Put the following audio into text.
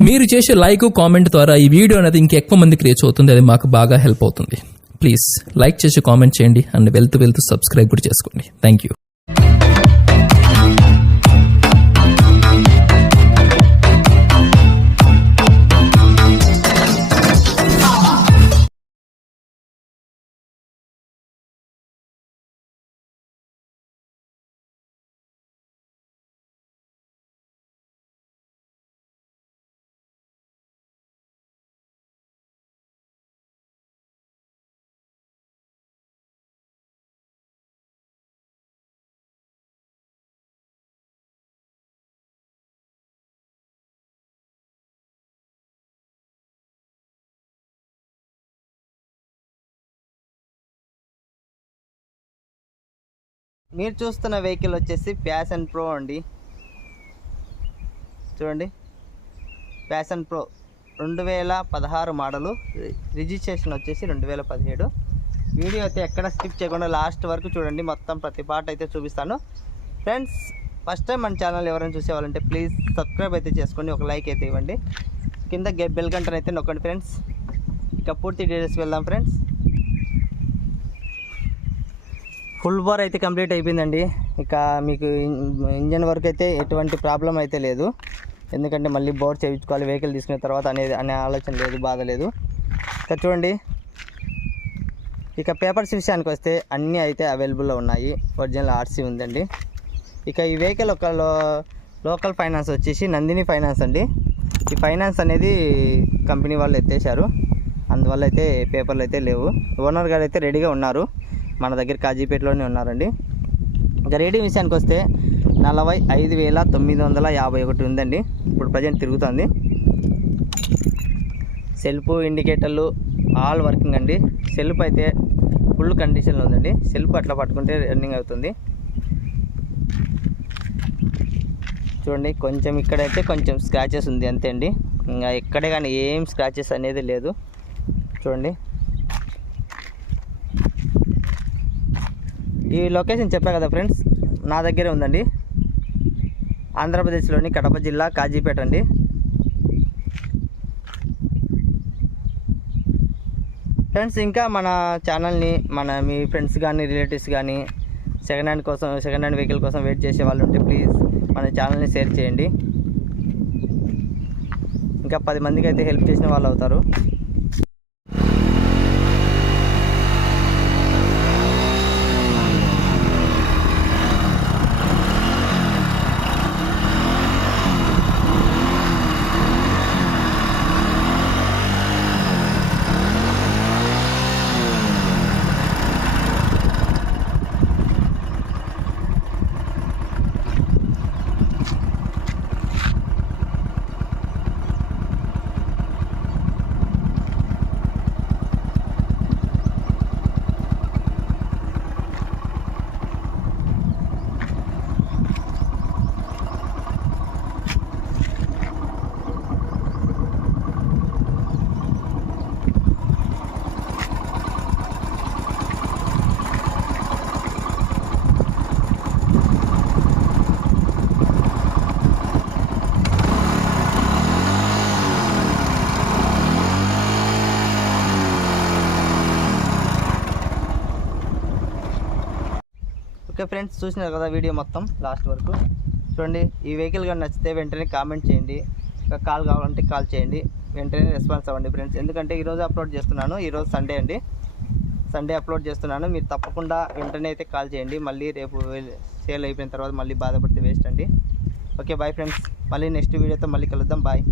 మీరు చేసే like comment ద్వారా ఈ వీడియో అనేది ఇంకెక్కువ మందికి రీచ్ అవుతుంది. అది మాకు బాగా హెల్ప్ అవుతుంది. ప్లీజ్ లైక్ చేసి కామెంట్ చేయండి అండ్ వెళ్తూ సబ్స్క్రైబ్ కూడా చేసుకోండి. Thank you. మీరు చూస్తున్న వెహికల్ వచ్చేసి ప్యాషన్ ప్రో అండి. చూడండి, ప్యాషన్ ప్రో 2016 మోడలు, రిజిస్ట్రేషన్ వచ్చేసి 2017. వీడియో అయితే ఎక్కడ స్కిప్ చేయకుండా లాస్ట్ వరకు చూడండి. మొత్తం ప్రతి పార్ట్ అయితే చూపిస్తాను. ఫ్రెండ్స్, ఫస్ట్ టైం మన ఛానల్ ఎవరైనా చూసేవాళ్ళంటే ప్లీజ్ సబ్స్క్రైబ్ అయితే చేసుకోండి, ఒక లైక్ అయితే ఇవ్వండి, కింద బెల్ గంటను అయితే నొక్కండి ఫ్రెండ్స్. ఇక పూర్తి డీటెయిల్స్కి వెళ్దాం ఫ్రెండ్స్. ఫుల్ బార్ అయితే కంప్లీట్ అయిపోయిందండి. ఇక మీకు ఇంజన్ వరకు అయితే ఎటువంటి ప్రాబ్లం అయితే లేదు. ఎందుకంటే మళ్ళీ బోర్ చేయించుకోవాలి వెహికల్ తీసుకున్న తర్వాత అనే ఆలోచన లేదు, బాధ లేదు. ఇక చూడండి, ఇక పేపర్స్ విషయానికి వస్తే అన్నీ అయితే అవైలబుల్లో ఉన్నాయి. ఒరిజినల్ ఆర్సీ ఉందండి. ఇక ఈ వెహికల్ ఒక లోకల్ ఫైనాన్స్ వచ్చేసి నందిని ఫైనాన్స్ అండి. ఈ ఫైనాన్స్ అనేది కంపెనీ వాళ్ళు ఎత్తేసారు, అందువల్ల అయితే పేపర్లు అయితే లేవు. ఓనర్ గారు అయితే రెడీగా ఉన్నారు, మన దగ్గర కాజీపేటలోనే ఉన్నారండి. ఇక రేటింగ్ విషయానికి వస్తే 45,951 ఉందండి. ఇప్పుడు ప్రజెంట్ తిరుగుతుంది. సెల్ఫ్, ఇండికేటర్లు ఆల్ వర్కింగ్ అండి. సెల్ఫ్ అయితే ఫుల్ కండిషన్లో ఉందండి. సెల్ఫ్ అట్లా పట్టుకుంటే రన్నింగ్ అవుతుంది. చూడండి, కొంచెం ఇక్కడైతే కొంచెం స్క్రాచెస్ ఉంది అంతే అండి. ఇంకా ఎక్కడే కానీ ఏం స్క్రాచెస్ అనేది లేదు. చూడండి, ఈ లొకేషన్ చెప్పా కదా ఫ్రెండ్స్, నా దగ్గరే ఉందండి. ఆంధ్రప్రదేశ్లోని కడప జిల్లా కాజీపేట అండి. ఫ్రెండ్స్, ఇంకా మన ఛానల్ని మీ ఫ్రెండ్స్ కానీ రిలేటివ్స్ కానీ సెకండ్ హ్యాండ్ వెహికల్ కోసం వెయిట్ చేసే వాళ్ళు ఉంటే ప్లీజ్ మన ఛానల్ని షేర్ చేయండి. ఇంకా 10 మందికి అయితే హెల్ప్ చేసిన వాళ్ళు అవుతారు. ఓకే ఫ్రెండ్స్, చూసినారు కదా వీడియో మొత్తం లాస్ట్ వరకు చూడండి. ఈ వెహికల్ కానీ నచ్చితే వెంటనే కామెంట్ చేయండి, కాల్ కావాలంటే కాల్ చేయండి, వెంటనే రెస్పాన్స్ అవ్వండి ఫ్రెండ్స్. ఎందుకంటే ఈరోజు అప్లోడ్ చేస్తున్నాను, ఈరోజు సండే అండి. సండే అప్లోడ్ చేస్తున్నాను. మీరు తప్పకుండా వెంటనే అయితే కాల్ చేయండి. మళ్ళీ రేపు సేల్ అయిపోయిన తర్వాత మళ్ళీ బాధపడితే వేస్ట్ అండి. Okay, bye friends. మళ్ళీ నెక్స్ట్ వీడియోతో మళ్ళీ కలుద్దాం. బాయ్.